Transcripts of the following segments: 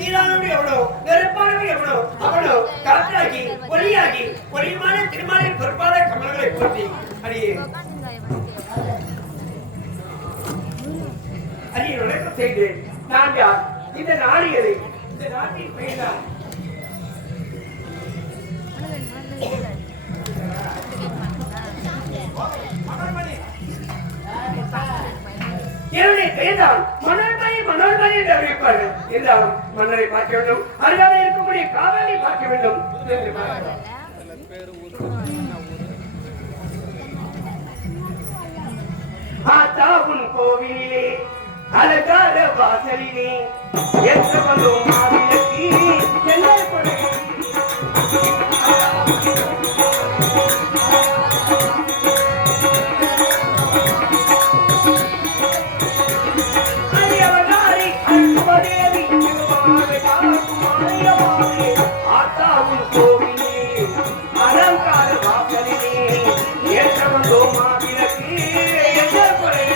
நீரானது எவ்வளோ, நெருப்பானது எவ்வளோ, அவளோ காற்றாகி ஒளியாகி ஒளிமான திருமாலின் பொறுப்பான கமலங்களை போற்றி அடியே அடியே வணக்கம் செய்தேன். நான் யார்? இந்த நாடியதை இந்த நாட்டின் பெயர்தான். என்னுடைய பெயர்தான் மணல்மணி என்று அறிவிப்பார்கள். இருந்தாலும் மன்னரை பார்க்க வேண்டும், அருகாமல் இருக்கக்கூடிய காவலை பார்க்க வேண்டும். ஆத்தாவுன் கோவிலே அலங்கார வாசலிலே எந்த வந்தோம் மாவிலக்கி என்ன கொலை ஆத்தாவுன் கோவிலே அலங்கார வாசலிலே எந்த வந்தோம் மாவிலக்கி என்ன கொலை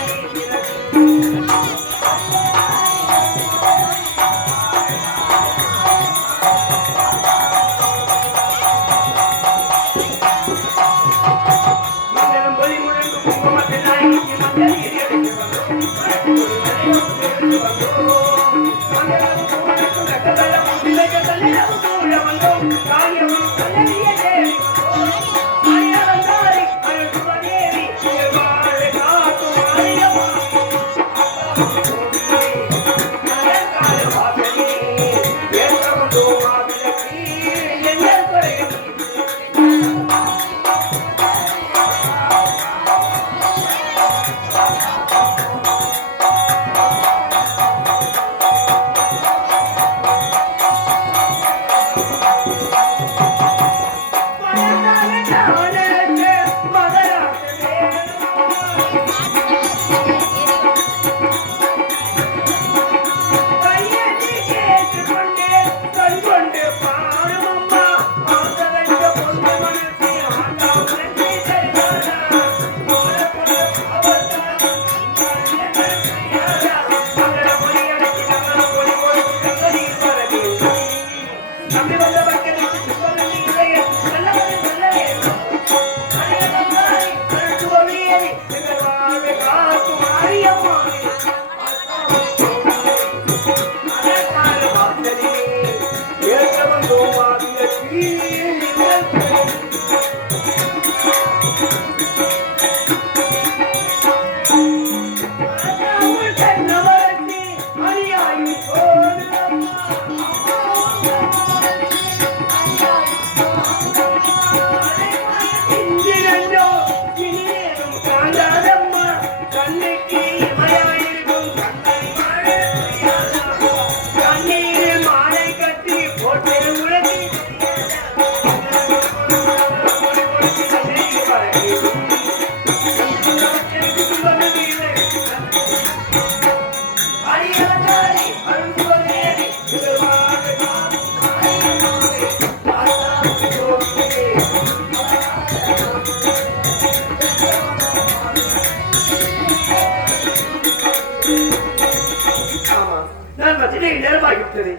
நேரமாகிவிட்டது.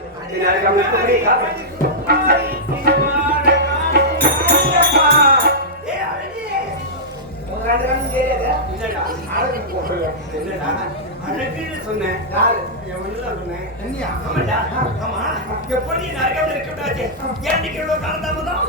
சொன்னேன் எப்படி நரகம் இருக்கக்கூடாது. ஏன் எவ்வளவு காலதாமதம்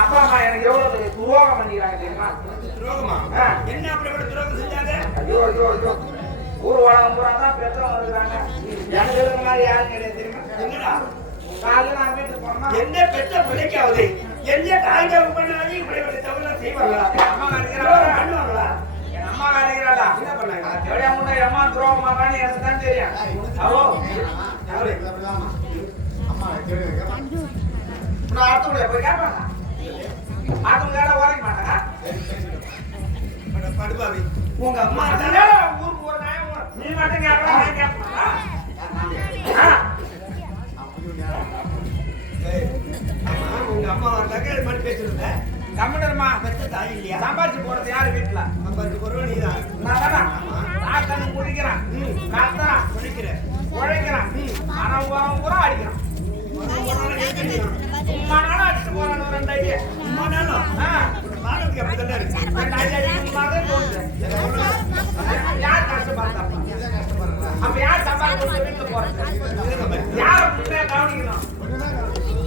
அப்பா அம்மா எனக்கு எவ்வளவு துரோகம் பண்ணிக்கிறாங்க தெரியுமா? துரோகமா? என்ன அப்படி துரோகம் செஞ்சாங்க? ஐயோ ஐயோ ஐயோ, ஊர் உலகம் பூரா தான் பெற்றவங்க இருக்கிறாங்க. எனக்கு இருக்க மாதிரி யாரும் கிடையாது தெரியுமா? என்னடா காலையில் நான் வீட்டுக்கு போனோமா, என்ன பெற்ற பிள்ளைக்காவது என்ன காய்கறி பண்ணாலும் இப்படி தவறு செய்வாங்களா? அம்மா நினைக்கிறாங்களா பண்ணுவாங்களா? என் அம்மா நினைக்கிறாளா என்ன பண்ணாங்க? எவ்வளோ முன்னே அம்மா துரோகம் பண்ணான்னு எனக்கு தான் தெரியும். அவோ நான் அடுத்த போய் கேட்பாங்க, அடுத்த கேட்டா உரைக்க மாட்டாங்க. படுபாவி உங்க அம்மா ஊருக்கு ஒரு நாயம் நீ மட்டும் கேட்பா கேட்பாங்க. ஏய், ஆமா, உங்க அம்மா வந்தாக்க இது மாதிரி பேசுறீங்க. கம்மிடர்மா பெத்த தாய் இல்லையா? சம்பாதிச்சு போறது யாரு வீட்டுல சம்பாதிச்சு போறவன் நீதான். நான் தானே நான் குடிக்கிறான் கத்துறான் குடிக்கிறேன். உழைக்கிறான் ஆனா போறவன் பூரா அடிக்கிறான் சும்மா நானும் அடிச்சுட்டு போறான் ஒரு 2 அடி சும்மா நாளும் பாடத்துக்கு அப்படித்தானே இருக்கு. 2 அடி அடிக்கும்போதே தோணுது யார் கஷ்டப்படுறாப்பா அப்ப யார் சம்பாதிச்சு வீட்டுல போறது யார முன்னே கவனிக்கணும்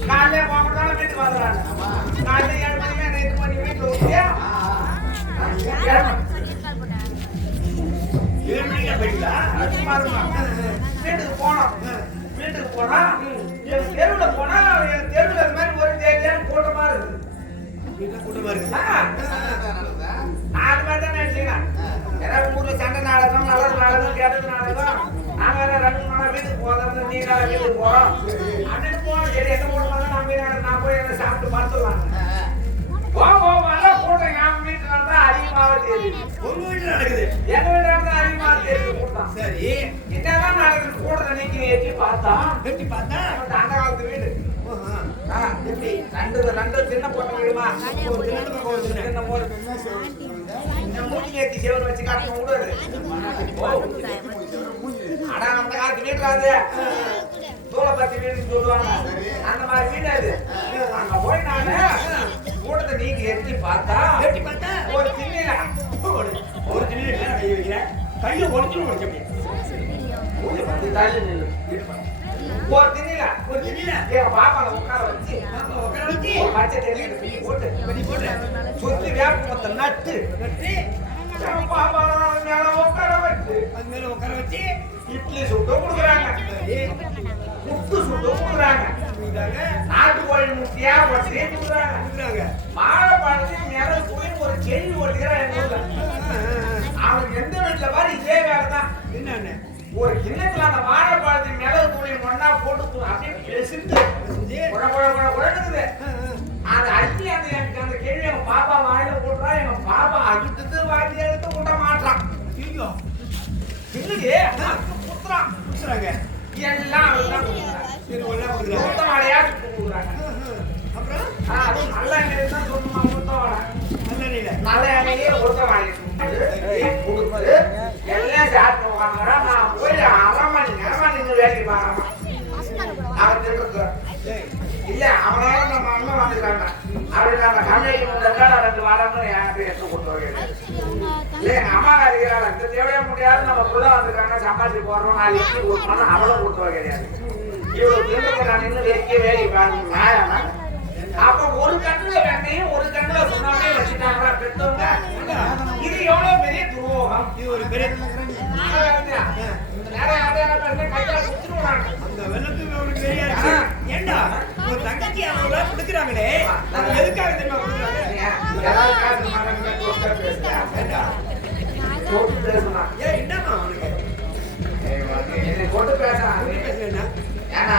காலையில போகிறதால வீட்டுக்கு வந்துடுறாங்க காலையில 7 மணிக்கு 8 மணி வீட்டுல ஊட்டியா 7 மணிக்கா போயிட்டா? வீட்டுக்கு போனோம் வீட்டுக்கு போனா எங்க தெருவுல போனா எங்க தெருவுல இந்த மாதிரி ஒரு தேடியான கூட்டமா இருக்கு வீட்டுல கூட்டமா இருக்கு. அது மாதிரி தான் நினைச்சீங்கன்னா ஏதாவது ஊர்ல சண்டை நாடகம் நல்லது நாடகம் கெட்டது நாடகம் நாங்க 2 மணி நேரம் வீட்டுக்கு போறது நீ நாளை வீட்டுக்கு போறோம் அப்படின்னு போனோம் சரி எந்த கூட்டமாக நான் போய் என்ன சாப்பிட்டு பார்த்துடலாம் வர கூட்டம் என் வீட்டுல இருந்தா அதிகமாக தெரியுது உங்க வீட்டுல நடக்குது. எங்க வீட்டுல இருந்தா அதிகமாக தெரியுது கூட்டம் சரி, என்னதான் நடக்குது கூட்டத்தை நீக்கி எட்டி பார்த்தா வெட்டி பார்த்தா அந்த காலத்து வீடு ஆஹா. எப்படி ரெண்டு சின்ன பொண்ணு வீடுமா ஒரு சின்ன பக்கம் ஒரு சின்ன. சின்ன போது இந்த மூஞ்சி ஏத்தி சேவல் வச்சு காட்டணும் விடுறது ஆனா அந்த காலத்து வீட்டுல அது சோளப்பத்தி வீடுன்னு சொல்லுவாங்க அந்த மாதிரி வீடு அது அங்க போய் நானு கூட்டத்தை நீக்கி எட்டி பார்த்தா வெட்டி பார்த்தா ஒரு சின்ன ஒரு சின்ன நேரம் கை வைக்கிறேன். கையில ஒடிச்சு உடைச்ச முடியும். ஒரு திண்ணில ஒரு சின்ன என் பாப்பாவை உட்கார வச்சு உட்கார வச்சு ஒரு பச்சை தெரியல போட்டு வெட்டி போடுறேன். சுத்தி வேப்ப மொத்த நட்டு வெட்டி என் பாப்பாவை மேல உட்கார வச்சு அது மேல உட்கார வச்சு இட்லி சுட்டு கொடுக்குறாங்க முட்டு சுட்டு கொடுக்குறாங்க நாட்டுக்கோழி முட்டியா ஒரு சேர்த்து கொடுக்குறாங்க கொடுக்குறாங்க. வாழைப்பழத்தையும் மிளகு போய் ஒரு செடி ஓட்டுகிறான் எங்க ஊர்ல அவனுக்கு எந்த வீட்டுல பாரு இதே வேலை தான் என்னன்னு ஒரு கிண்ணத்துல அந்த வாழைப்பழத்தையும் மிளகு தூளையும் ஒண்ணா போட்டு அப்படியே பெசிட்டு குழக்குது அது அள்ளி அந்த கேள்வி எங்க பாப்பா வாயில போட்டுறா எங்க பாப்பா அழுத்தது வாங்கி எடுத்து விட மாட்டான் ஐயோ இல்லையே குத்துறான் குடிச்சுறாங்க. எல்லாம் அவர்தான் கொடுக்குறாங்க. சரி, ஒண்ணா கொடுக்குறாங்க. மூத்த வாடையா சுட்டு கொடுக்குறாங்க அப்புறம் அது நல்ல எண்ணெய் தான் சொல்லணுமா மூத்த வாடை நல்ல நிலை. நல்ல எண்ணெயே மூத்த வாடை கொடுக்குறது எல்லாம் சாப்பிட்டு உட்காந்துறா நான் போய் 1/2 மணி நேரமா நின்று வேலைக்கு பாருமா அவன் திருட்டு இல்ல அவனால நம்ம அண்ணன் வந்துருக்காங்க அப்படி அந்த கம்மிக்கு முன்னாடி 2 வாரம்னு என்கிட்ட எடுத்து கொடுத்து இல்ல எங்க அம்மா இருக்கிறாங்க இந்த தேவையா முடியாது நம்ம புள்ள வந்திருக்காங்க சம்பாதிச்சு போடுறோம் நான் இட்லி கொடுத்தோம்னா அவளும் கொடுத்து கிடையாது இவ்வளவு திண்டுக்கு நான் நின்று வேலைக்கு பாருங்க நியாயமா அப்ப ஒரு கண்ணுல வெண்ணையும் ஒரு கண்ணுல சுண்ணாமே வச்சுட்டாங்க பெற்றவங்க இது எவ்வளவு பெரிய துரோகம் இது ஒரு பெரிய அந்த வெள்ளத்துக்கு ஒரு பெரிய இருக்கு. ஏண்டா ஒரு தங்கச்சி அவங்க கொடுக்குறாங்களே அது எதுக்காக தெரியுமா கொடுக்குறாங்க? ஏண்டா ஏன் என்னமா அவனுக்கு கொண்டு பேசுறான் பேசுறேன்னா ஏன்னா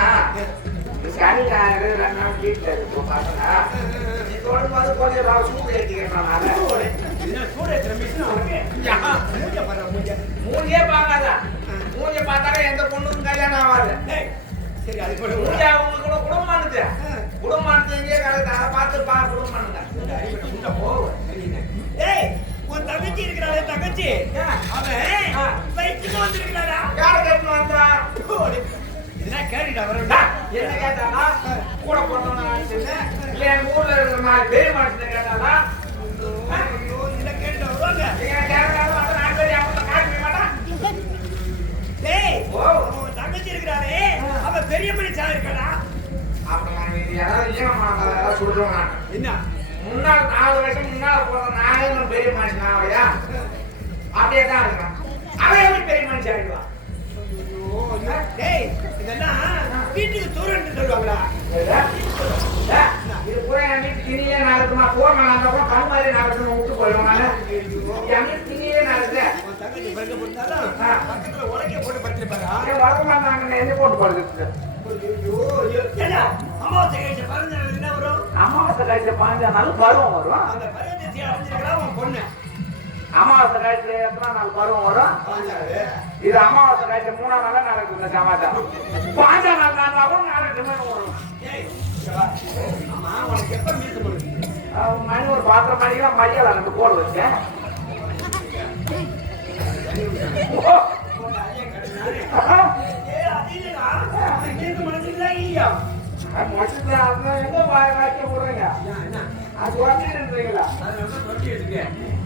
சனிக்காரு 2 நாள் வீட்டுல இருக்கும் பசங்க நீ தொடர்பாது கொஞ்சம் சூடு ஏற்றிக்கிறான் மூஞ்சியே பார்க்காத மூஞ்சிய பார்த்தாலே எந்த பொண்ணுக்கும் கல்யாணம் ஆகாது சரி அது கூட மூஞ்சியா உங்களுக்கு கூட குடும்பமானது குடும்பமானது எங்கேயே கிடக்குது அதை பார்த்து குடும்பமானது போகும் ஏய் உன் தங்கச்சி இருக்கிறாளே தங்கச்சி அவன் வயிற்றுக்கு வந்திருக்கிறாரா யாரை கேட்டு வந்தா இதெல்லாம் கேட்டுட்டா வரேன் என்ன கேட்டானா கூட போட்டோம்னு நினைச்சிருந்தேன் இல்ல எங்க ஊர்ல இருக்கிற 4 பேர் மாட்டு கேட்டானா இதெல்லாம் கேட்டுட்டு வருவாங்க கேட்டாலும் வந்து 4 பேர் அவங்க காட்ட மாட்டான் டேய் உன் தங்கச்சி இருக்கிறாரே அவன் பெரிய மனுஷா இருக்காடா அப்ப நான் இது யாராவது ஏமாட்டாங்க சொல்றோம் நான் என்ன முன்னாள் 4 வருஷம் முன்னால போற நானே பெரிய மனுஷன் ஆவையா அப்படியே தான் இருக்கான் அவன் எப்படி பெரிய மனுஷன் ஆயிடுவான் டேய் இதெல்லாம் வீட்டுக்கு தூரம்னு சொல்லுவாங்களா இது கூட என் வீட்டு திணியே நடக்குமா போன கூட கண் மாதிரி நடக்கணும் விட்டு போயிடும் என் வீட்டு திணியே நடக்குது உன் தங்கச்சி பிறகு போட்டாலும் பக்கத்துல உலக்கைய போட்டு படுத்திருப்பாரா வளர்க்க மாட்டாங்க என்ன போட்டு படுத்து அமாவாசை கழிச்ச பாருங்க என்ன வரும் அமாவாசை கழிச்ச 15 நாள் பருவம் வரும் அந்த பருவத்தை அடைஞ்சிருக்கிறா உன் பொண்ணு அமாவாசை காய்ச்சல் எத்தனை நாள் பருவம் வரும்? இது அமாவாசை காய்ச்சல் 3ஆம் நாள் நடக்குது இந்த சமாச்சாரம். 5ஆம் நாள் நடந்தா கூட நடக்குமே வரும். மணி ஒரு 10 மணிக்கெல்லாம் மையல் அங்கே போடு வச்சேன்.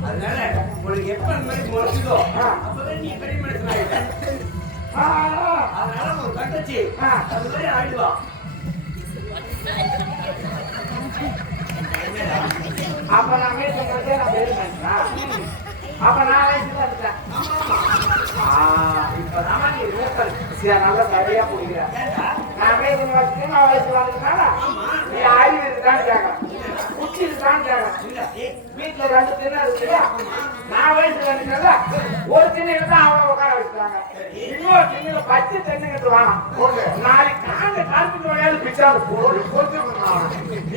அதனால உனக்கு எப்ப அந்த மாதிரி முளைச்சுதோ அப்பதான் நீ பெரிய மனுஷன் ஆயிட்ட. அதனால ஒரு தங்கச்சி அது மாதிரி ஆயிடுவா. அப்ப நான் மீட்டிங் நான் பெரிய மனுஷனா? அப்ப நான் வயசுல இருக்கேன். இப்பதான் நீ நல்லா சரியா பிடிக்கிறேன். நான் மீட்டிங் வச்சுட்டு நான் வயசுல இருக்கனால நீ அறிவு இருக்கான்னு கேட்கறேன், குச்சி இருக்கான்னு கேட்கறேன். வீட்டுல 2 திண்ணை இருக்குல்ல, நான் வயசுல இருக்கல ஒரு திண்ணையில தான் அவனை உட்கார வச்சுட்டாங்க. இன்னொரு திண்ணையில 10 தென்னைக்கு வேணாம். நாளைக்கு காங்க காலத்துக்கு வரையாவது பிச்சாது போட்டு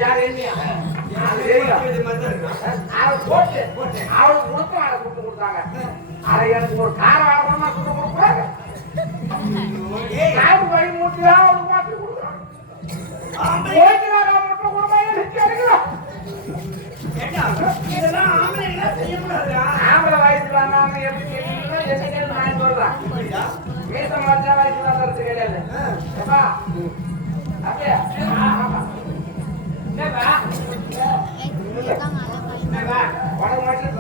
யார் என்னையா போட்டு அவளுக்கு கொடுத்து அதை கொடுத்து கொடுத்தாங்க. அதை எனக்கு ஒரு கார வாரமா கொடுத்து கொடுக்குறாங்க. காப்பு வழி மூட்டி தான் அவளுக்கு மாற்றி கொடுக்குறாங்க. மட்டும் ஆம்பளை வயசுல வந்தாங்க எப்படி என்ன நான் சொல்றேன். மீசம் வச்சா வயசுல வந்துறது கிடையாது. அப்படியா உனக்கு மட்டும்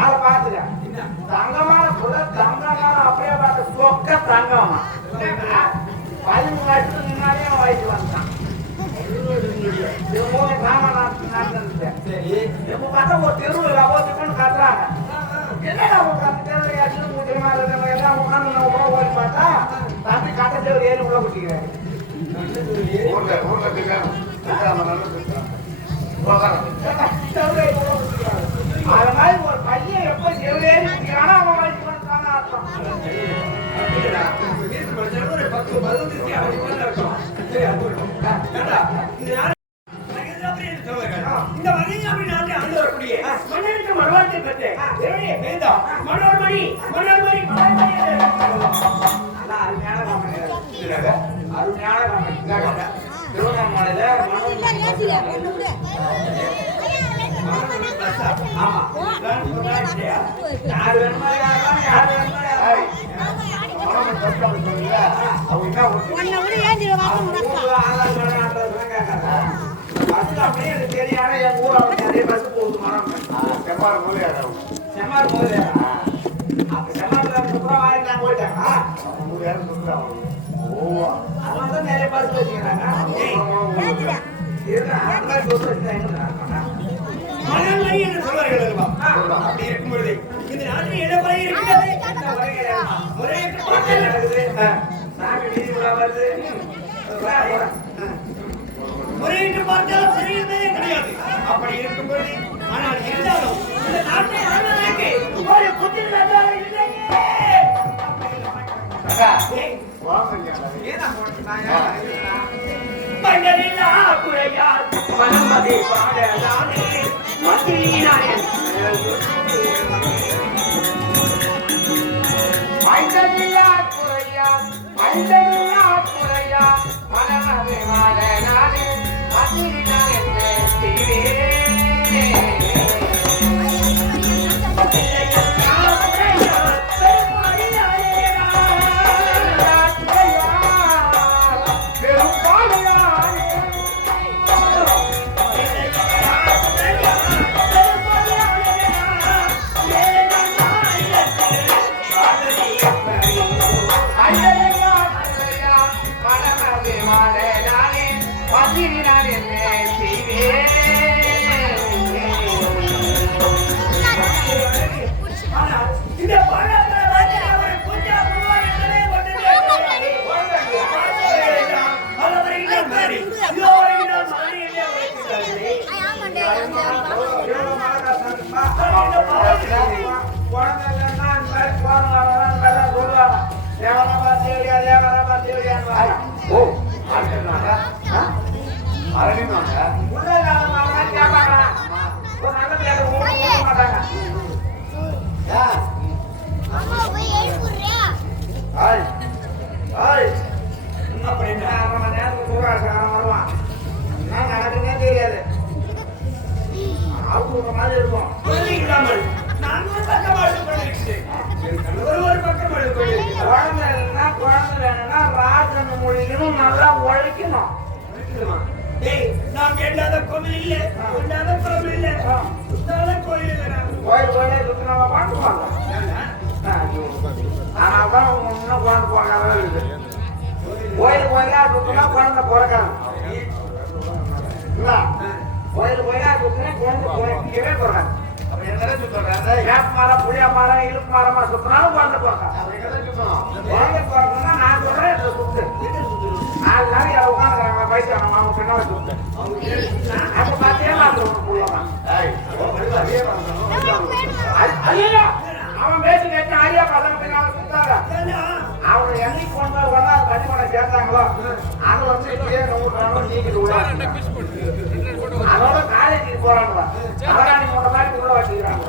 ஆளை பாத்துக்க. தங்கமான புள்ள தங்கமான அப்படியே பார்த்து சொக்க தங்கமா 15 வருஷத்துக்கு முன்னாடியே வயசு வந்துட்டான். இது 3 கிராமம் நடந்துச்சு. இப்ப பார்த்தா ஒரு தெருவில் அவ்வளோத்துக்குன்னு கட்டுறாங்க. என்னடா உட்காந்து தெருவில் எட்டு மூட்டியமா இருக்கிறவங்க எல்லாம் உட்காந்து உள்ள போய் பார்த்தா தம்பி கட்ட தெருவில் ஏறி உள்ள குட்டிக்கிறாரு. அது மாதிரி ஒரு பையன் எப்ப தெருவில் ஏறி குட்டிக்கிறானோ அவன் வயசு வந்துட்டான்னு அர்த்தம். இந்த வகையில் அப்படி நாட்டை ஆண்டு வரக்கூடிய மன்னனுக்கு மனவாழ்த்தை பெற்று என்னுடைய பேதம் மனோன்மணி மனோன்மணி அருமையான திருவண்ணாமலையில யார் வேணுமா யார் அப்படியே எனக்கு தெரியாத என் ஊர் அவங்க நிறைய பஸ் போகுது மரம் செம்மாறு மூலையாடா செம்மாறு மூலையாடா அப்ப செம்மாறுல சுத்தம் வாங்கிட்டு போயிட்டாங்க. அதனால நிறைய பஸ் வச்சுக்கிறாங்க. மனோன்மணி என்று சொல்வார்கள். அப்படி இருக்கும் பொழுது இந்த நாட்டில் என்ன குறை இருக்கிறது? முறையற்ற பாட்டல் நடக்குது. சாமி வீதி வருது. முறையிட்டு பார்த்தால் தெரியுமே கிடையாது. அப்படி இருக்கும் பொழுது ஆனால் இருந்தாலும் இந்த நாட்டை ஆள்வதற்கு ஒரு புதிர் ராஜாவை இல்லையே. மன்னரில்லா குறையால் மனமதி பாடலானே மத்தியினானே மைந்தனில்லா குறையால் மைந்தனில்லா குறையால் மனமதி பாடலானே மத்தியினானே தீரே கண்ணு மொழிக்கணும், நல்லா உழைக்கணும். டேய், நாம் எண்ணாத கோவில் இல்ல, கொண்டாத கோவில் இல்ல, சுத்தாத கோயில் இல்ல. கோயில் கோயிலே சுத்தினவங்க பார்த்துப்பாங்க. ஆனாதான் அவங்க இன்னும் குழந்தை போகாத இருக்குது. கோயில் கோயிலா சுத்தினா குழந்தை பிறக்காது. கோயில் கோயிலா சுத்தினா குழந்தை பிறக்கவே பிறக்காது. வேப்ப மரம், புளிய மரம், இழுப்பு மரமா சுத்தினாலும் குழந்தை பிறக்காது. குழந்தை பிறக்கணும்னா நான் சொல்றேன், இதை சுத்து. 4 நாளைக்கு அதை உட்காந்துக்கிறாங்க வயசான அவங்க பின்னாடி சுத்து. அப்ப பார்த்தீங்கன்னா அவன் பேசி கேட்டு அரியா பசங்க பின்னால சுத்தாங்க. அவங்க என்னைக்கு கொண்டு போய் தண்ணி பண்ண சேர்த்தாங்களோ அது வந்து இப்படியே நூற்றாண்டு நீக்கிட்டு விடாது. அதோட காலேஜுக்கு போறாங்க. அவராணி மூணு மாதிரி கூட வச்சுக்கிறாங்க.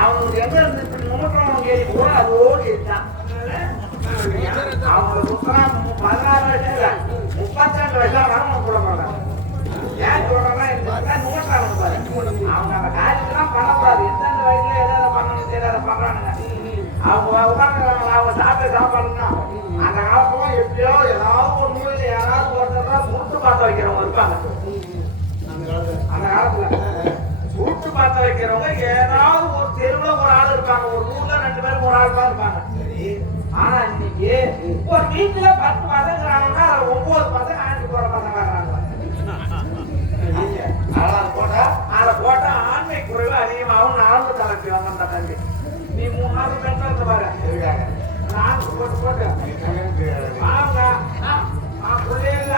அவங்களுக்கு எங்க இருந்து நூற்றாண்டு கேள்வி கூட அதோடு இருந்தான். அவங்க சுத்தம் 16 வயசுல 32 வயசுல வரணும் கூட மாட்டாங்க. ஏன் சொல்றேன்னா நூற்றாண்டு பாரு. அவங்க அந்த காலேஜ்லாம் பண்ணக்கூடாது. எந்தெந்த வயசுல எதாவது பண்ணணும் தெரியாத பண்றானுங்க. அவங்க உட்காந்து அவங்க சாப்பிட்ட சாப்பாடுன்னா அந்த காலத்துல எப்படியோ ஏதாவது ஒரு மூலையில யாராவது ஒருத்தர் சுருட்டு பார்த்து வைக்கிறவங்க இருப்பாங்க. அந்த காலத்துல சுருட்டு பார்த்து வைக்கிறவங்க ஏதாவது ஒரு தெருவுல ஒரு ஆள் இருப்பாங்க. ஒரு ஊர்ல 2 பேர் 3 ஆள் தான் இருப்பாங்க. ஆனா இன்னைக்கு ஒரு வீட்டுல 10 பசங்கிறாங்கன்னா 9 பசங்க ஆண்டு போற பசங்க அதை போட்டா ஆண்மை குறைவு அதிகமாகவும் நடந்து தலைக்கு வந்த தம்பி. நீ 3 நாள் பெற்ற இருந்து பாரு. நான் போட்டு வாங்க இல்ல.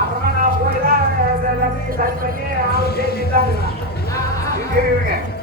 அப்புறமா நான் போய் தான் எல்லாத்தையும் சரி பண்ணி அவங்க பேசிட்டாங்க. அது சரி பண்ணிட்டாங்க.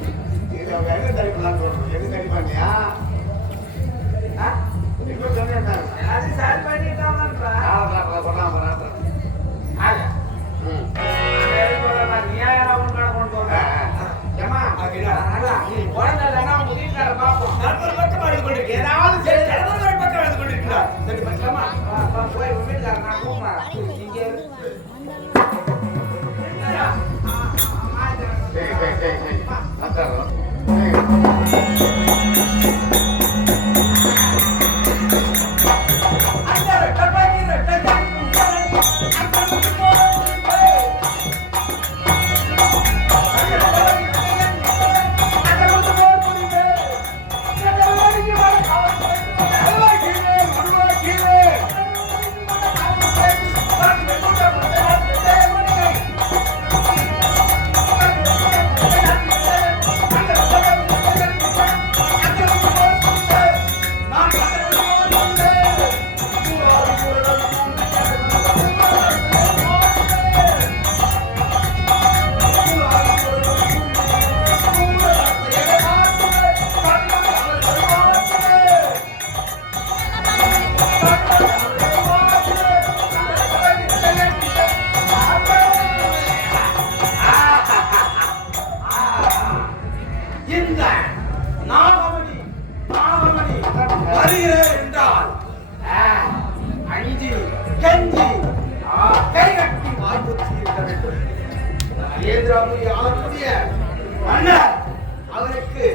அவருக்கு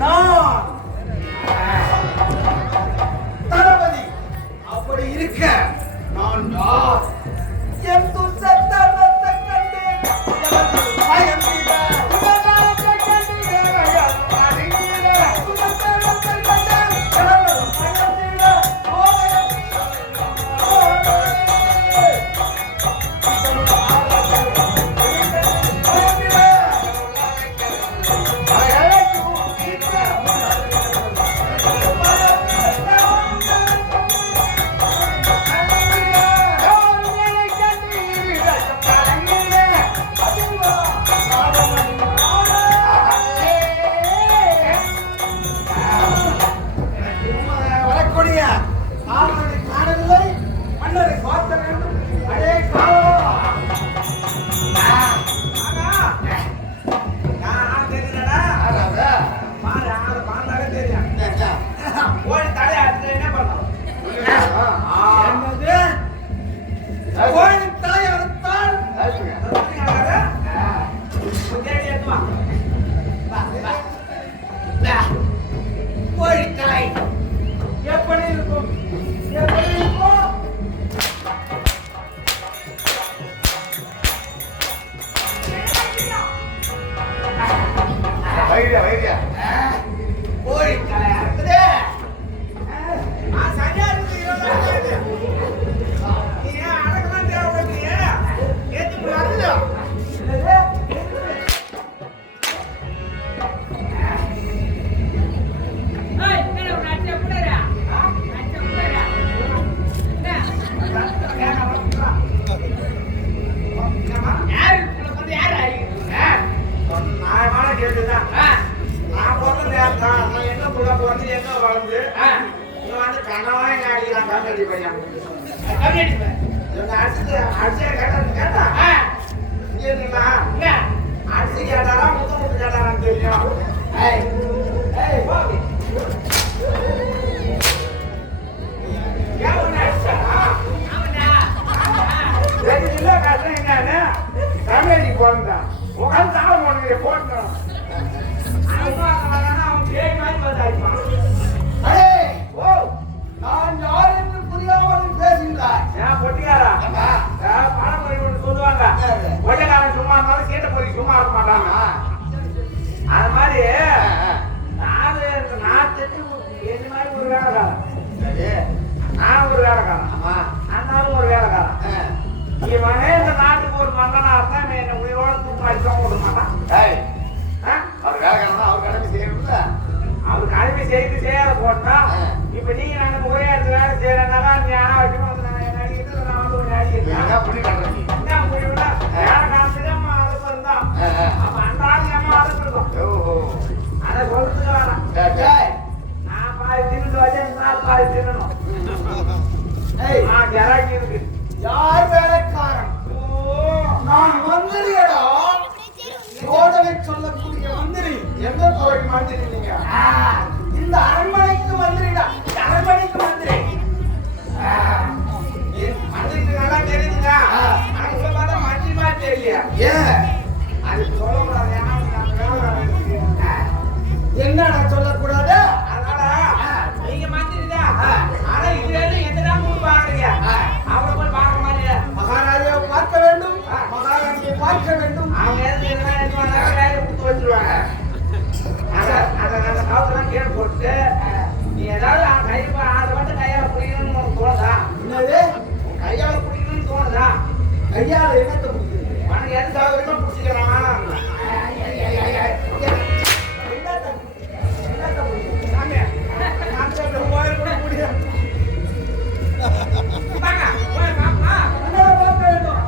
நான் தளபதி. அப்படி இருக்க நான் யார்? என் துச்சத்தனத்தை கண்டு பயந்திட பையன் கம்மி அடிப்பேன். இவங்க அடிச்சே கேட்டா இங்க இருந்தா என்ன? அடிச்சு கேட்டாரா முத்து கேட்டாரான்னு தெரியும். ஏய் ஏய் போவி ஏன் ஒன்று அடிச்சா ஆமாண்டா. ரெண்டு கிலோ கஷ்டம் என்னன்னு தமிழி போனதான் உட்காந்து தாவல் போனீங்க போட்டோம் அவன் பேய் மாதிரி வந்து அடிப்பான். ஓ நான் யார் என்று புரியாமல் பேசுகிறாய். ஏன் பொட்டிக்காரா பணம் ஒன்று சொல்லுவாங்க ஒட்டக்காரன் சும்மா இருந்தாலும் சீட்டை போய் சும்மா இருக்க மாட்டாங்க. அது மாதிரி நாட்டுக்கு எது மாதிரி ஒரு வேலைக்காரன் நான் ஒரு வேலைக்காரன் அண்ணாலும் ஒரு வேலைக்காரன். இவனே இந்த நாட்டுக்கு ஒரு மன்னனா இருந்தா என்ன உயிரோட தூக்கம் அடிக்காம விட மாட்டான். அவர் வேலைக்காரனா அவர் கடமை செய்யணும்ல. அவர் கடமை செய்து செய்யாத போட்டா இப்ப நீங்க நாங்க ஒரே இடத்துல வேலை செய்யறதுனால நீ ஆனா வைக்கணும் நான் அடிக்கிறது நான் வந்து ஒரு அடிக்கிறேன் புள்ளி கட்டுறீங்க. என்ன புரியுங்களா வேலை காமிச்சுதான் அழுப்பு இருந்தான் அப்ப அன்றாடம் ஏமா அழுப்பு இருக்கும் ஓஹோ அதை சொல்றதுக்கு வேணாம். நான் பாதி தின்னு வச்சேன் நான் பாதி தின்னணும். ஜராக்கி இருக்கு யார் வேலைக்காரன்? நான் மந்திரியடா. சோதனை சொல்லக்கூடிய மந்திரி. எந்த துறைக்கு மந்திரி நீங்க? இந்த அரண்மனைக்கு மந்திரிடா. அரண்மனைக்கு மந்திரி. மந்திரிக்கு நல்லா தெரியுதுங்க. ஆனா உங்களை பார்த்தா மந்திரி மாதிரி தெரியல. ஏன் அது சொல்லக்கூடாது. ஏன்னா என்னடா சொல்லக்கூடாது? அதனால நீங்க மந்திரி தான். ஆனா இதுல இருந்து எந்த நாளும் பாக்குறீங்க அவரை போய் பார்க்க மாட்டீங்க. மகாராஜாவை பார்க்க வேண்டும். மகாராணியை பார்க்க வேண்டும். அவங்க எதுக்கு என்ன பண்ணுவாங்க கையில கொடுத்து வச்சிருவாங்க. அந்த காலத்தெல்லாம் கீழே போட்டு நீ ஏதாவது கையில் அதை மட்டும் கையால பிடிக்கணும்னு உனக்கு தோணுதா? என்னது? கையால பிடிக்கணும்னு தோணுதா? கையால என்னத்தை பிடிக்கிறது? உனக்கு எது சௌகரியமா பிடிச்சிக்கிறான். என்னத்தை பிடிக்கிறது? சாமி நான் சொல்ற கோயில் கூட முடியும். வாங்க போய் பாப்பா. என்னடா பார்க்க வேண்டும்?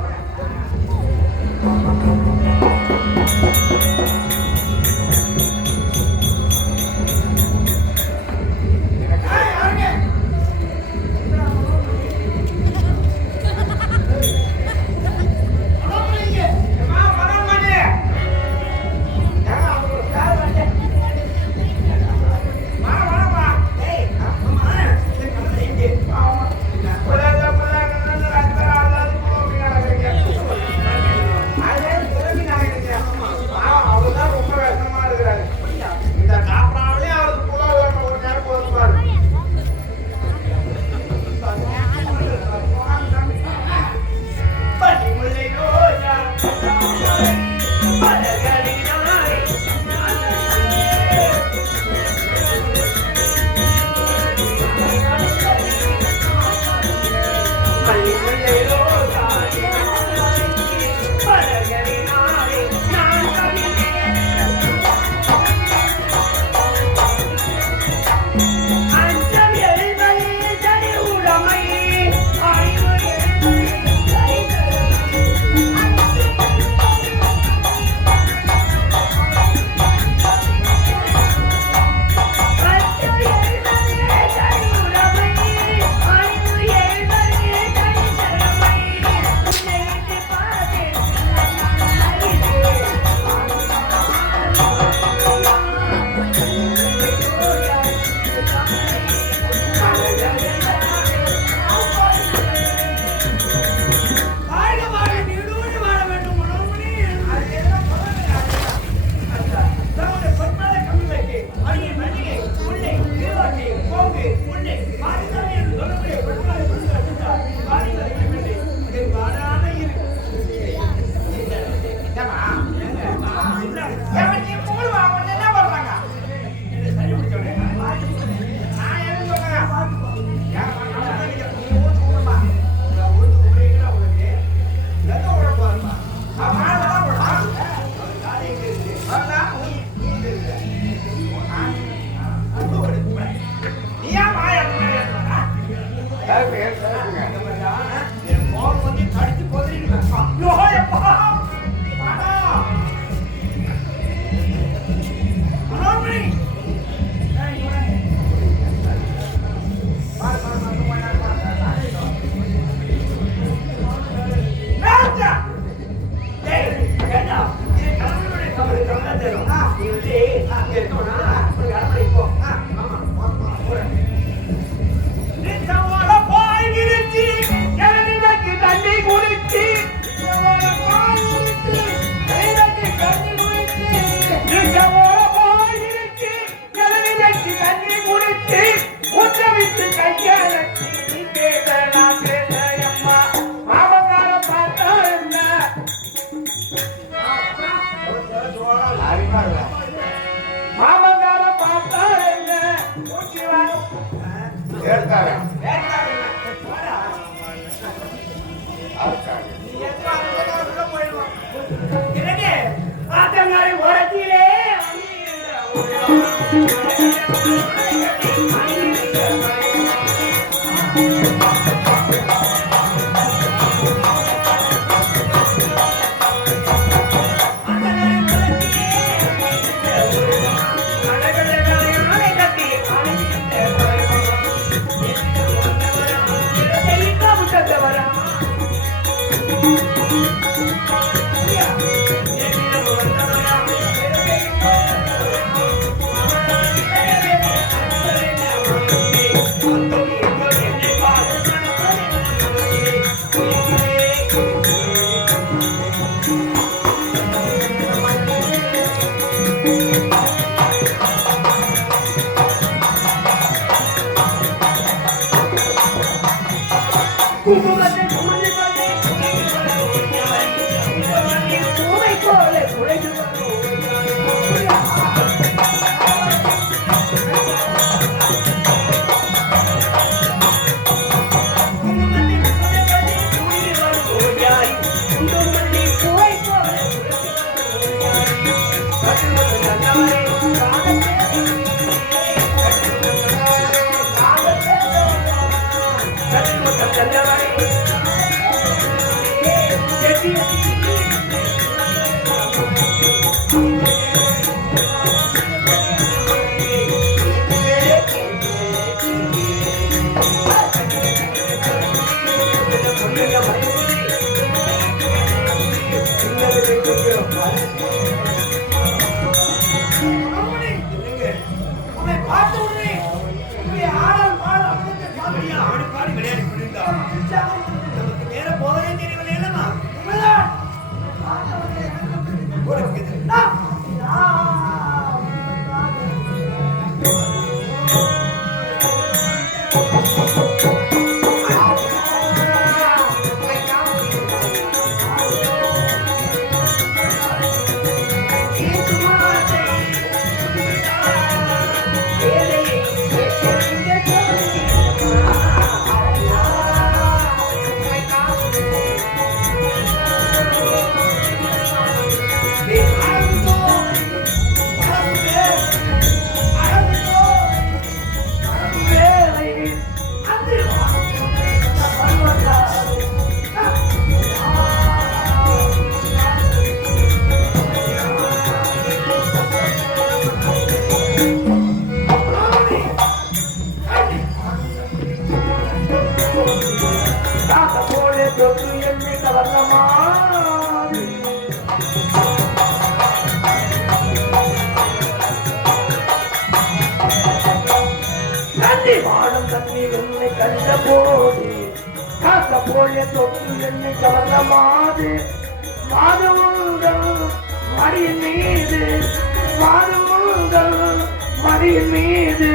மடியின் மீது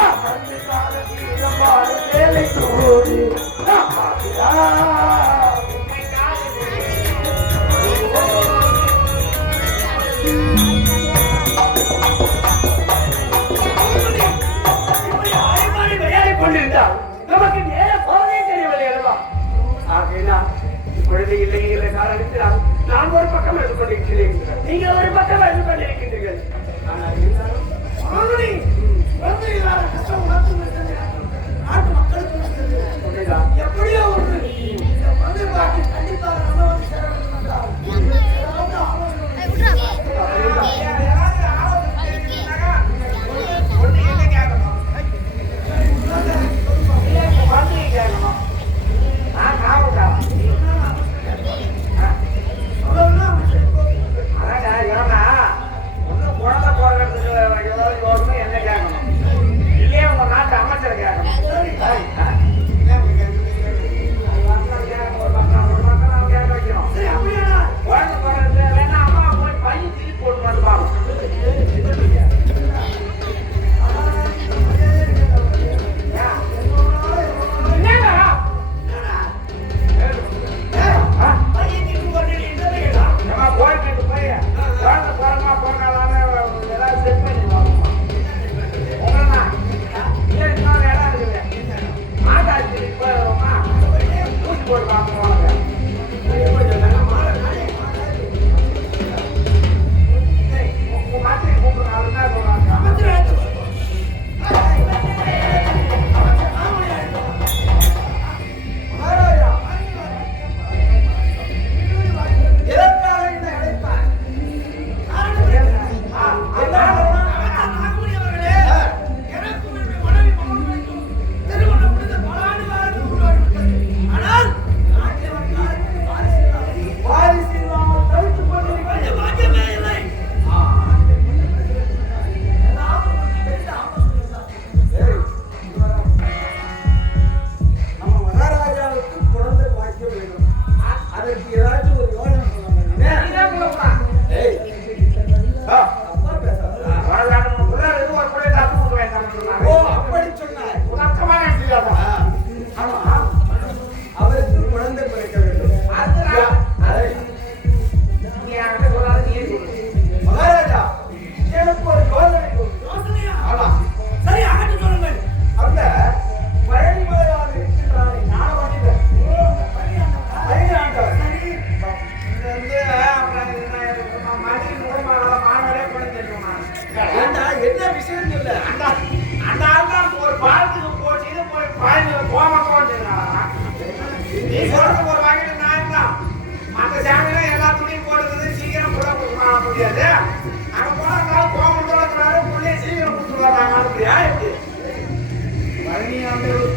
அமர்ந்து காலகீதம் பாடும் வேலை தோடு கொண்டிருந்தால் நமக்கு நேர போதே தெரியவில்லை அல்லவா? ஆகையினால் இப்பொழுது இல்லை காரணத்தினால் நான் ஒரு பக்கம் எழுந்து கொண்டிருக்கிறேன், நீங்க ஒரு பக்கம் எழுந்து கொண்டிருக்கின்றீர்கள். ஆனால் இருந்தாலும் நாட்டு மக்களுக்கு எப்படியோ ஒன்று கண்டிப்பாக குழந்தை பிறக்க வேண்டும். மகாராஜா, எனக்கு ஒரு யோசனை உண்டு. ஆமா, சரி அகற்றி சொல்லுங்கள். அந்த பழனிமலையாக இருக்கின்றானே ஞான பண்டிதர், பழனி ஆண்டவர். ஏண்டா, என்ன விஷயம் இல்ல? அந்த ஆள் ஒரு பாலத்துக்கு போச்சு போய் பழனி போமக்கோன்னு நீ சொல்றது ஒரு வகையில நான் தான் மற்ற சாமியில எல்லா துணியும் போடுறது சீக்கிரம் கூட கொடுக்க முடியாது. அங்க போனா கோமம் போடுறாரு புள்ளைய சீக்கிரம் கொடுத்து வர்றாங்க. அப்படியா எப்படி பழனி ஆண்டவர்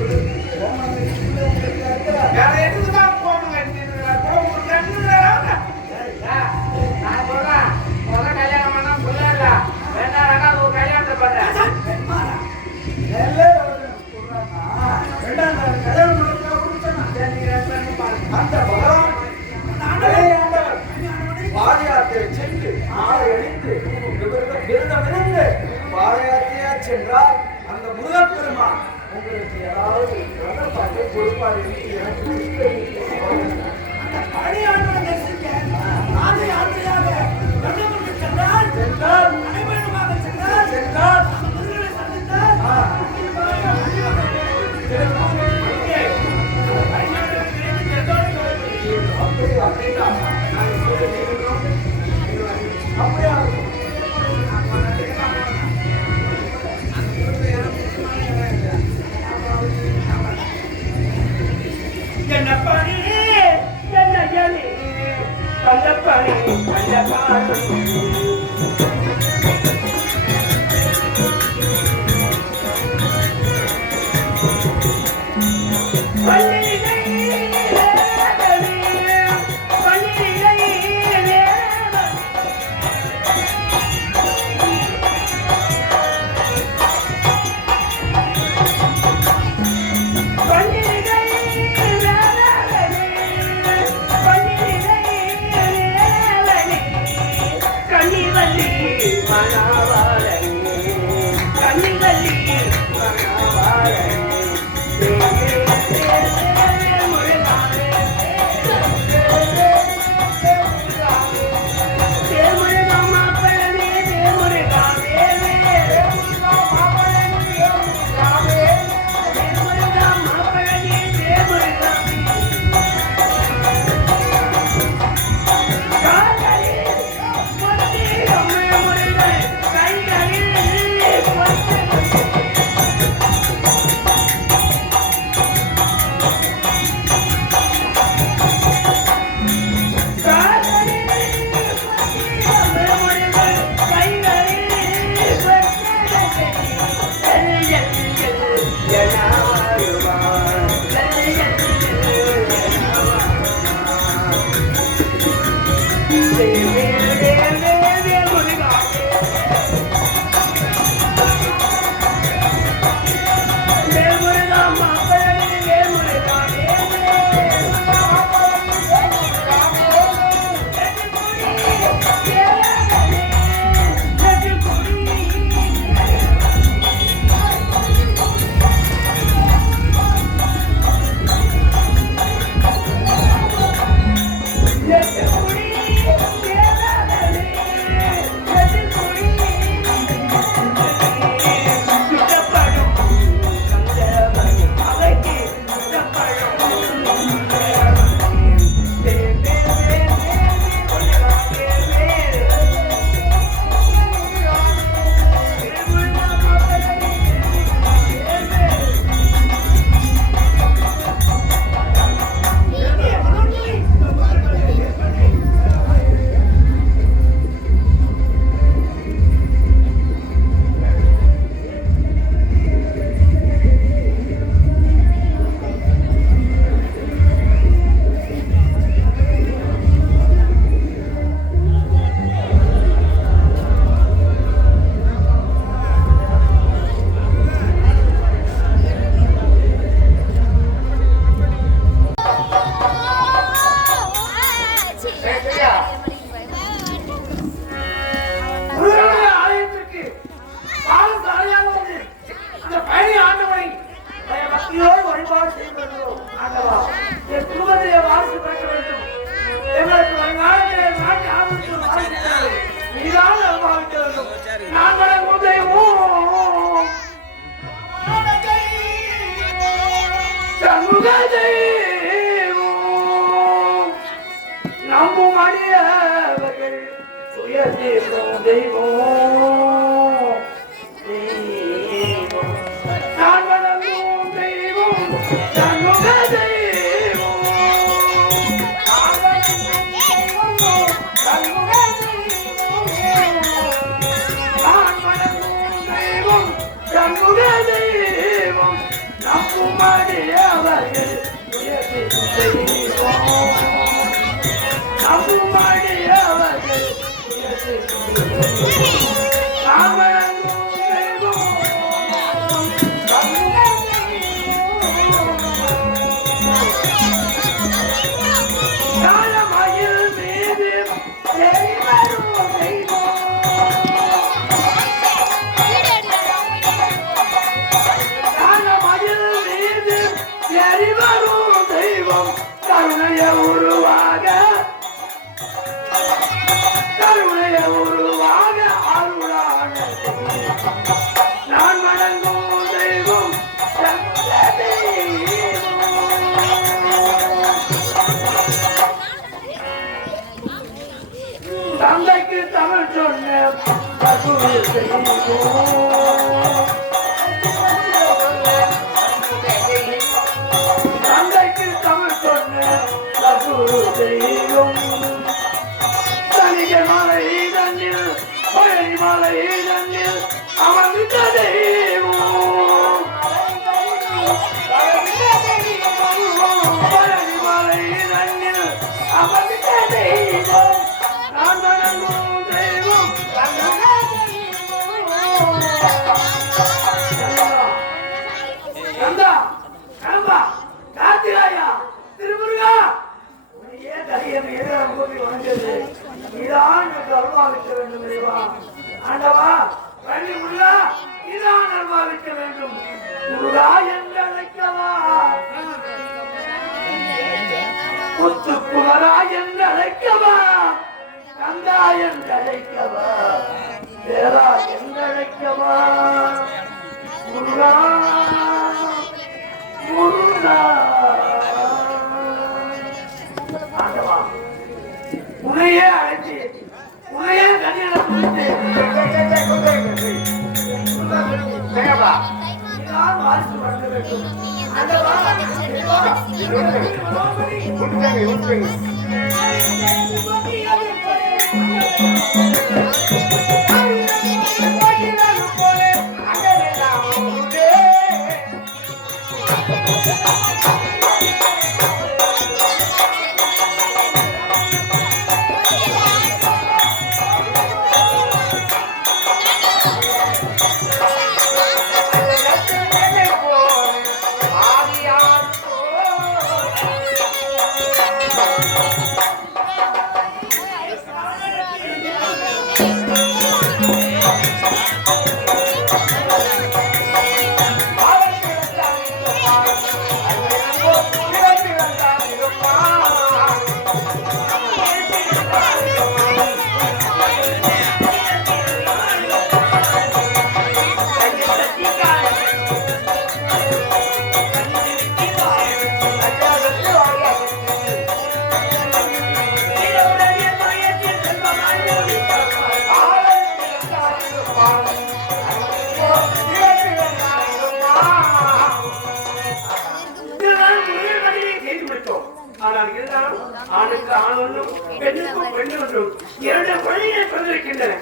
வேற எதுக்குதான் கோமம் கட்டிட்டு கோமம் கட்டிட்டு நான் சொல்றேன் முதல் கல்யாணம் பண்ணா புள்ள இல்ல வேண்டாம் ரெண்டாவது ஒரு கல்யாணத்தை பண்றேன். அந்த பகவான் பழனி ஆண்டவர் பாதயாத்திரை சென்று ஆறு அடித்து விருந்தமிருந்து பாதயாத்திரையா சென்றால் அந்த முருகப்பெருமான் உங்களுக்கு ஏதாவது நல்ல பாட்டை கொடுப்பார் என்று எனக்கு அந்த பழைய ஆண்டவனை தரிசிக்க பாத யாத்திரையாக கண்ணபுரத்து சென்றால் நடைபயணமாக சென்றால் அந்த முருகனை சந்தித்தால் என்ன பணி என்ன ஜனி கண்ட பணி கண்ட காணி கண்ணி வள்ளி தெய்வம் தெய்வம் தெய்வம் நான் வணங்கும் தெய்வம் சண்முக தெய்வம் நான் வணங்கும் தெய்வம் சண்முக தெய்வம் நான் வணங்கும் தெய்வம் சண்முக தெய்வம் நம்பும்படி அவர்கள் தெய்வம் நம்பும்படி அவர்கள் நான் வணங்கும் தெய்வம் சண்முக தெய்வம் ஞானமயில் மீது ஏறி வரும் தெய்வம் ஞானமயில் மீது ஏறி வரும் தெய்வம் கருணைய உருவாக அருளான நான் வணங்கும் தெய்வம் தந்தைக்கு தமிழ் சொன்ன தந்தைக்கு தமிழ் சொன்ன தெய்வம் தனிகை மலை தண்ணில் பழனி மலை தண்ணில் அமர்ந்த தெய்வம் பழனி மலை தண்ணில் அமர்ந்த தெய்வம் நான் வணங்கும் தெய்வம் கந்தா கம்பா கார்த்திகாயா திருமுருகா ஏன் தையம் எதிராக கூப்பி வந்தது இதான் அருள்வாவிக்க வேண்டும் இறைவா ஆண்டவா வழி முருகா இதான் அருள்வாவிக்க வேண்டும் முருகா என்று அழைக்கவா முத்து புகரா என்று அழைக்கவா கந்தா என்று அழைக்கவா வேறா என்று அழைக்கவா முருகா முருகா ஆண்டவா உன்னையே அழைச்சி உன்னையே கல்யாணம் நான் வாழ்த்து வர வேண்டும் ஆண்டவா ஆணுக்கு ஆணொன்றும் பெண்ணுக்கும் பெண்ணொன்றும் இரண்டு குழந்தைகள் பிறந்திருக்கின்றன.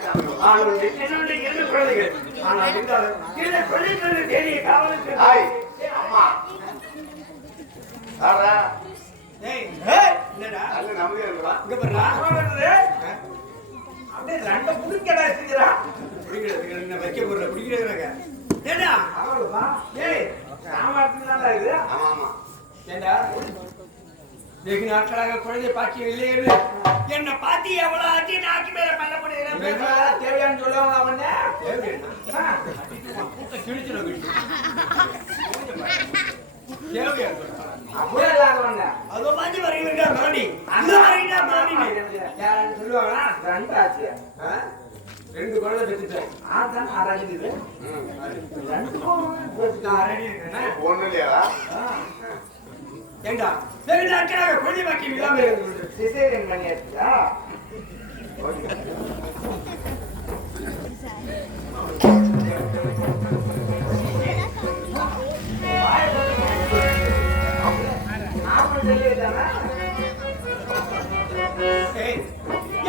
ஆணொன்று பெண்ணொன்று இரண்டு குழந்தைகள். ஆனால் இருந்தாலும் இரண்டு குழந்தைகளுக்கு தேடிய காவலுக்கு அப்படியே ரெண்டு புடிக்கடா செஞ்சுறா வைக்க போடுற பிடிக்கிறாங்க ஏண்டா ஏய் சாமான் இது ஆமா ஏண்டா வெகு நாட்களாக குழந்தை பாக்கியம் இல்லையே என்ன பாத்தி எவ்வளவு ஆச்சு நாக்கு மேல பண்ண முடியாது தேவையான்னு சொல்லுவாங்க அவனே அப்படியே இல்லாதவங்க அதோ மாதிரி வருவீங்க மரணி அந்த வரீங்க மரணி யாராவது சொல்லுவாங்களா ரெண்டு ஆச்சு ரெண்டு குழந்தை பெற்றுட்டேன் ஆதான் ஆராய்ச்சி ஒண்ணு இல்லையா ஏண்டா வெகு நாட்களாக குழந்தை பாக்கியம் இல்லாம சிசேரியன் பண்ணியாச்சா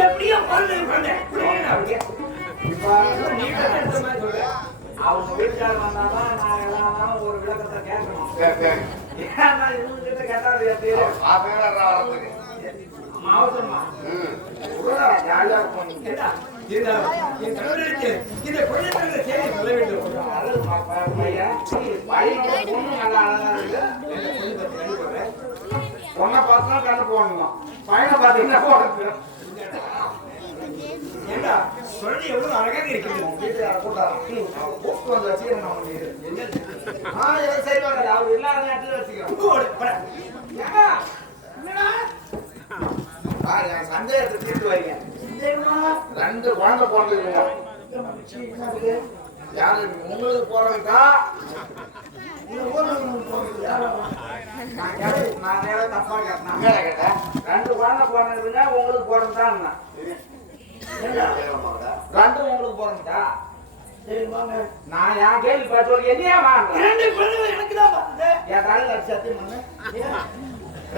எப்படியோ பொண்ணு அவங்க வீட்டுக்காரர் வந்தாதான் நான் எல்லாம் ஒரு விளக்கத்தை கேட்கணும். ஏன்னா இவங்க கேட்டாது மாவட்டமா ஜாலியா இருக்கும். இந்த குழந்தை செய்தி சொல்ல வேண்டும். பொண்ணை பார்த்தா கண்ணு போடணுமா, பையனை பார்த்தீங்கன்னா போடுறது. ஏண்டா குழந்தை எவ்வளவு அழகாக இருக்கிறது. கூப்பிட்டு வந்து வச்சுக்கிறேன். அவர் இல்லாத நேரத்தில் வச்சுக்கிறேன். என் சந்தேகத்தை தீர்த்து வைங்க. 2 குழந்தை பிறந்துருங்க. யாரு உங்களுக்கு போறதுக்கா? நான் நேரம் தப்பா கேட்டேன். 2 குழந்தை பிறந்துருங்க, உங்களுக்கு பிறந்துதான். 2 உங்களுக்கு பிறந்தா நான் என் கேள்வி பார்த்து என்னையா வாங்க. 2 குழந்தை எனக்கு தான் வந்தது. என் தலையில சத்தியம் பண்ணு.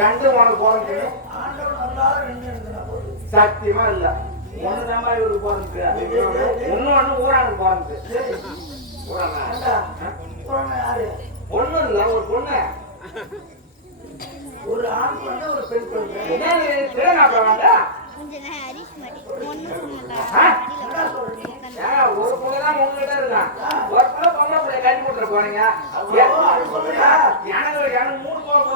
2 உனக்கு பிறந்து சத்தியமா இல்ல. ஒண்ணுதாம்மா இவருக்கு பிறந்து, இன்னொன்னு ஊரானுக்கு பிறந்து. ஒண்ணும் இல்ல, ஒரு பொண்ணு, ஒரு ஆண் குழந்தை ஒரு பெண் குழந்தை. ஒரு பொண்ணுதான் உங்ககிட்ட இருக்கான். ஒரு பொண்ணு பொண்ணை பிள்ளை கட்டி போட்டு போறீங்க. எனக்கு 3 போக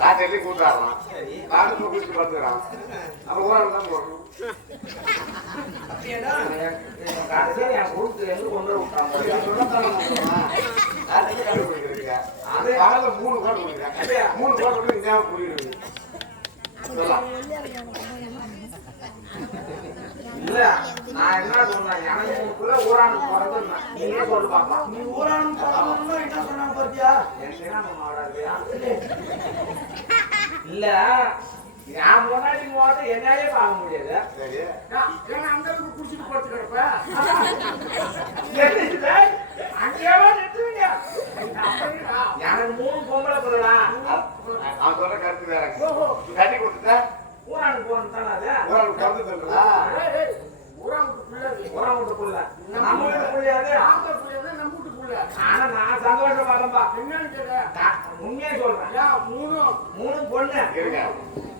ராத்திரி கூட்டாடுறான், ராத்திரி குடிச்சு பார்த்துக்கிறான். அவன் ஊரான் தான் போடுறான். கடைசியில் என் குடும்பத்துல இருந்து கொண்டு விட்டான். 3 கோடி குடிக்கிறேன். 3 கோடி இந்தியாவை புரியுது. இல்ல நான் என்ன சொன்னேன், எனக்கு 3 ஊரானுக்கு பிறந்து நீங்க சொல்லு பாப்பா. நீ ஊரான் பிறந்தவங்க என்ன சொன்னாங்க பாத்தியா? இல்ல நான் முன்னாடி போது என்னாலே பார்க்க முடியாது. அந்த குடிச்சிட்டு போட்டு கிடப்ப அங்கேயே நிறுத்துவீங்க. எனக்கு 3 பொம்பளை பிள்ளை. நான் சொல்ற கருத்து வேற. கட்டி கொடுத்துட்ட ஊரானுக்கு போகணும் தானே. அது ஊரானுக்கு பிறந்து ஊரான் விட்டு புள்ள நம்ம வீட்டு புள்ளையாது. நம்ம வீட்டு புள்ள. ஆனா நான் சந்தோஷப்படுறேன்பா. என்னன்னு கேட்க உண்மையே சொல்றேன். 3 பொண்ணு இருங்க.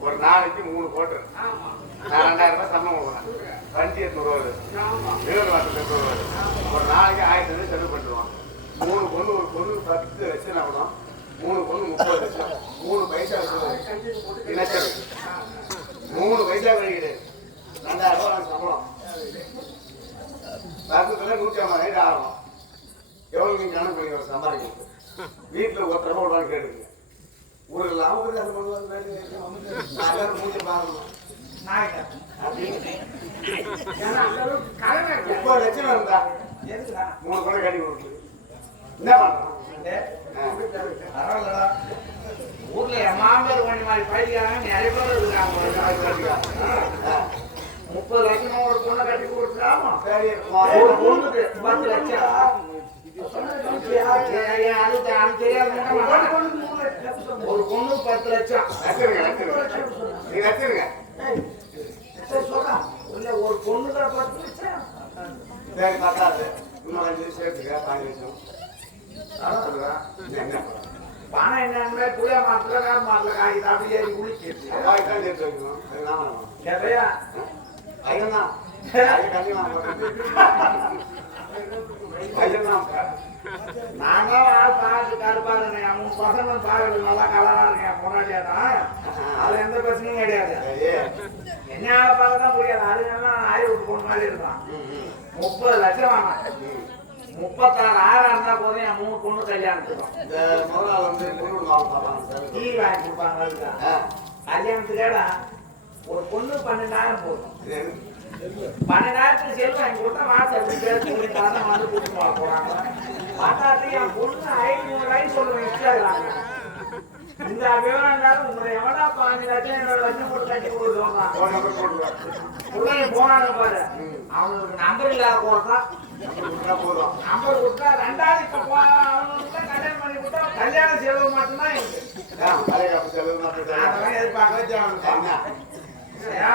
ஒரு நாளைக்கு 3 போட்டு நான் 2000 ரூபாய் சம்பளம் கொடுக்குறேன். வண்டி 800 வருது, வீடு வாசல் 800 வருது. ஒரு நாளைக்கு 1000 ரூபாய் செலவு பண்ணிடுவான். 3 பொண்ணு, ஒரு பொண்ணு 10 லட்சம் ஆகணும். 3 பொண்ணு 30 லட்சம். 3 பைசா இணைச்சது 3 பைசா கிடைக்குது. 2000 ரூபாய் சம்பளம். வருஷத்துல 150 ஆகும். எவ்வளவு நீங்க கணக்கு பண்ணி ஒரு சம்பாதிக்கிறது? வீட்டுல ஒருத்தர விடுவான்னு கேட்டுங்க. ஒரு லாபம் அது பண்ணுவாங்க. மூஞ்சி பாருங்க. 30 லட்சம் இருந்தா 3 கொலை கட்டி கொடுத்து என்ன பண்றான்? ஊர்ல என் மாம்பேர் பண்ணி மாதிரி பயிர்க்காங்க நிறைய பேர் இருக்காங்க. 30 லட்சம் ஒரு பொண்ணை கட்டி கொடுத்துட்டாமா. சரி, ஒரு பொண்ணுக்கு 10 லட்சம். ஒரு பொண்ணு 10 லட்சம். நீ வச்சிருங்க. ஒரு பொண்ணுக்கு 10 லட்சம். சரி, பத்தாது. இன்னும் 5 சேர்த்துக்க 5 லட்சம். பணம் என்ன புளிய மாத்திர மாத்திர காய் அப்படி ஏறி குளிச்சு தான் சேர்த்து வைக்கணும். எப்பயா நாங்களும் ஆள் பார்த்து கருப்பாரு. 3 பசங்க பாரு நல்லா கலரா இருக்கேன். பொன்னாடியாதான் அது எந்த பிரச்சனையும் கிடையாது. என்ன பார்க்க தான் முடியாது. அது என்ன ஆய் விட்டு போன மாதிரி இருக்கான். 30 லட்சம் வாங்க. 36,000 இருந்தா போதும் என் 3 பொண்ணு கல்யாணத்துக்கும் இந்த முதலாளி வந்து பொருள் வாங்க டீ வாங்கி கொடுப்பாங்க கல்யாணத்துக்கேடா ஒரு பொண்ணு 12,000 போதும் 12,000 செல்வம் வாங்கி கொடுத்தா மாசம் எப்படி பேர் சொல்லிட்டாலும் வந்து கூப்பிட்டு போறாங்க பார்த்தாட்டு என் பொண்ணு 500 சொல்லுவேன் இன்ஸ்டாகிராம் இந்த விவரம் இருந்தாலும் உங்களை எவனா 5 லட்சம் என்னோட லட்சம் போட்டு கட்டி கொடுத்துருவாங்க பிள்ளைங்க போனாங்க பாரு அவங்களுக்கு நம்பர் இல்லாத போறதா போதும் நம்பர் கொடுத்தா 2வது இப்ப அவங்களுக்கு கல்யாணம் பண்ணி கொடுத்தா கல்யாண செலவு மட்டும்தான் இருக்கு அதெல்லாம் எதிர்பார்க்க வச்சு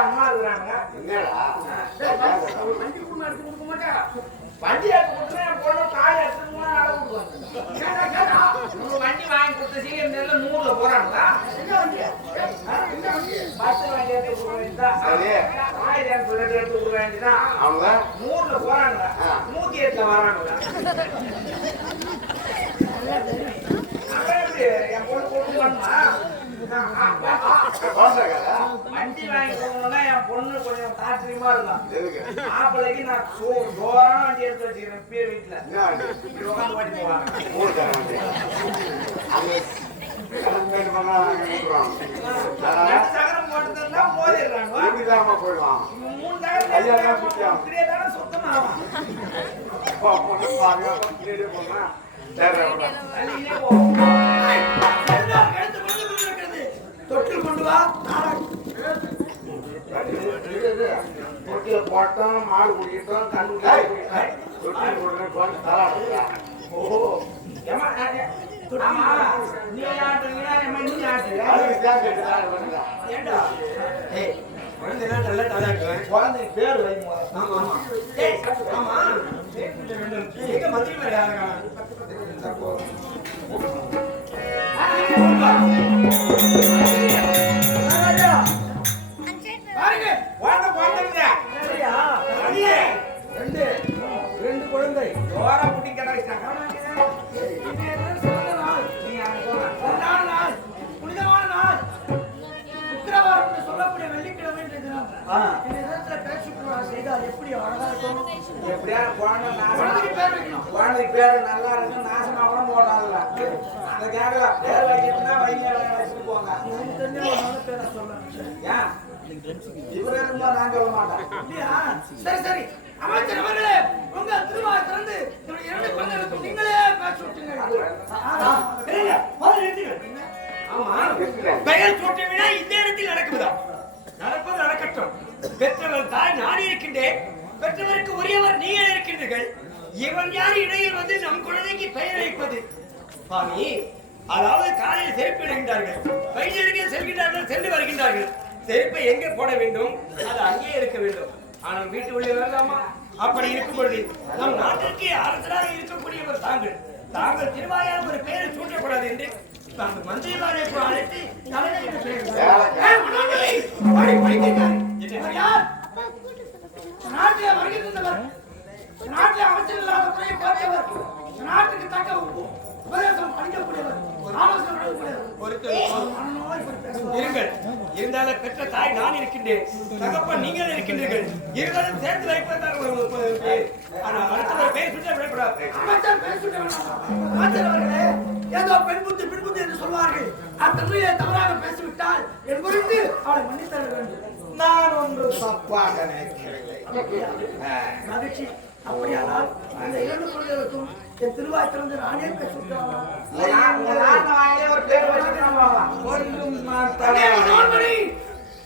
அம்மா இருக்கிறாங்க வண்டி குடும்பம் எடுத்து கொடுக்க மாட்டேன் வண்டி எடுத்து கொடுத்தா என் பொண்ணு காய் எடுத்து அளவு வண்டி வாங்கி கொடுத்த சீக்கிரம் நெல்ல 100ல போறாங்களா பஸ் வண்டி எடுத்து கொடுக்க வேண்டியதான் காய் சொல்லிட்டு எடுத்து கொடுக்க வேண்டியதான் அவங்க 100ல போறாங்க 108ல வராங்களா என் பொண்ணு கொடுக்கணுமா வண்டி வாங்கி போகணும்னா என் பொண்ணு கொஞ்சம் தாட்சியமா இருக்கும் மாப்பிள்ளைக்கு நான் ஜோரான வண்டி எடுத்து வச்சுக்கிறேன் பேர் வீட்டுல இப்படி உட்காந்து ஓட்டி போவாங்க சகரம் போட்டுருந்தா மோதிடுறாங்க 3 தகரம் இப்படியே தானே சுத்தமா தொட்டு கொண்டு வா தொட்டில போட்டோம் மாடு குடிக்கிட்டோம் கண்ணு ஓஹோ நீ ஆட்டுறீங்களா நீ ஆட்டுறீங்க ஏண்டா குழந்தை பேர் வை ரெண்டு குழந்தை ஓரா குட்டி கிடைச்சாங்க புனிதமான நாள் சுக்கிரவாரம் சொல்லக்கூடிய வெள்ளிக்கிழமை செய்தால் எப்படி அழகா இருக்கும் எப்படியா குழந்தைக்கு பேர் வைக்கணும் குழந்தை பேரு நல்லா இருக்கு நாசமா கூட போடாதுல அந்த கேட்கல பேர் வைக்கிறதுனா வைங்க வச்சுட்டு போங்க பேரை சொல்ல ஏன் இவரு இருந்தா நான் சொல்ல மாட்டேன் சரி சரி அமைச்சர் அவர்களே உங்க திருவாய் திறந்து என்னுடைய 2 குழந்தைகளுக்கு நீங்களே பேச்சு விட்டுங்க ஆமா பெயர் சூட்ட விழா இந்த இடத்தில் நடக்குதா நடப்பது நடக்கட்டும் பெற்றவர் தாய் நான் இருக்கின்றேன் பெற்றவருக்கு உரியவர் நீங்கள் இருக்கின்றீர்கள் இவன் யார் இடையில் வந்து நம் குழந்தைக்கு பெயர் வைப்பது சுவாமி அதாவது காலையில் செருப்பு இடுகின்றார்கள் வைத்தியர்கள் செல்கின்றார்கள் சென்று வருகின்றார்கள் செருப்பை எங்கே போட வேண்டும் அது அங்கே இருக்க வேண்டும் ஆனால் வீட்டு உள்ளே வரலாமா அப்படி இருக்கும் பொழுது நம் நாட்டிற்கு அரசராக இருக்கக்கூடியவர் தாங்கள் திருவாயால் ஒரு பெயரை சூட்டக்கூடாது என்று தாங்கள் மந்திரிமாரை அழைத்து நாட்டிலே வருகின்றவர் நாட்டிலே அமைச்சர் இல்லாத துறையை பார்த்தவர் நாட்டுக்கு தக்க உபதேசம் அளிக்கக்கூடியவர் இருங்கள் இருந்தாலும் பெற்ற தாய் நான் இருக்கின்றேன் தகப்பன் நீங்கள் இருக்கின்றீர்கள் இருவரும் சேர்த்து வைப்பதால் ஒரு 30 பேர் ஆனால் அடுத்தவர் பேர் சுட்ட விடக்கூடாது அமைச்சர் பேர் சுட்ட வேண்டாம் அமைச்சர் அவர்களே ஏதோ பெண் புத்தி என்று சொல்வார்கள் அத்தன்மையை தவறாக பேசிவிட்டால் என் குறித்து அவளை மன்னித்தர வேண்டும் நான் ஒன்று தப்பாக நினைக்கவில்லை மகிழ்ச்சி அப்படியானால் அந்த 2 குழந்தைகளுக்கும் என் திருவாய் திறந்து நானே பேசுகிறேன் ஒரு பேர் வச்சுட்டு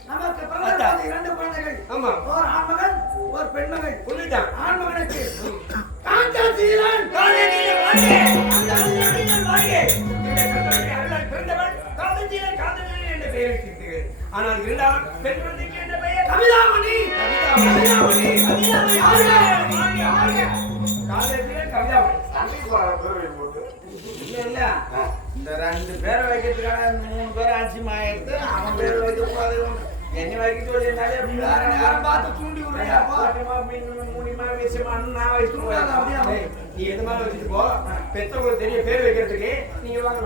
நமக்கு பிறந்த 2 குழந்தைகள் ஒரு ஆண்மகன் ஒரு பெண்மகள் புரியுதான் ஆண்மகனுக்கு காந்தசீலன் பிறந்தவன் காந்தசீலன் என்ற பெயர் வைத்திருக்கிறேன் ஆனால் இருந்தாலும் பெண் குழந்தைக்கு என்ற பெயர் கவிதாமணி இல்ல இந்த 2 பேரை வைக்கிறதுக்கான 3 பேர் ஆட்சி மாயிடுது அவன் பேர் வைக்க கூடாது என்ன வைக்க சொல்லியிருந்தாலே பார்த்து தூண்டி மூலியமா விஷயமானு நான் வச்சுட்டு நீ எது மாதிரி வச்சுட்டு போ பெற்றவங்களுக்கு தெரிய பேர் வைக்கிறதுக்கு நீங்க வாங்க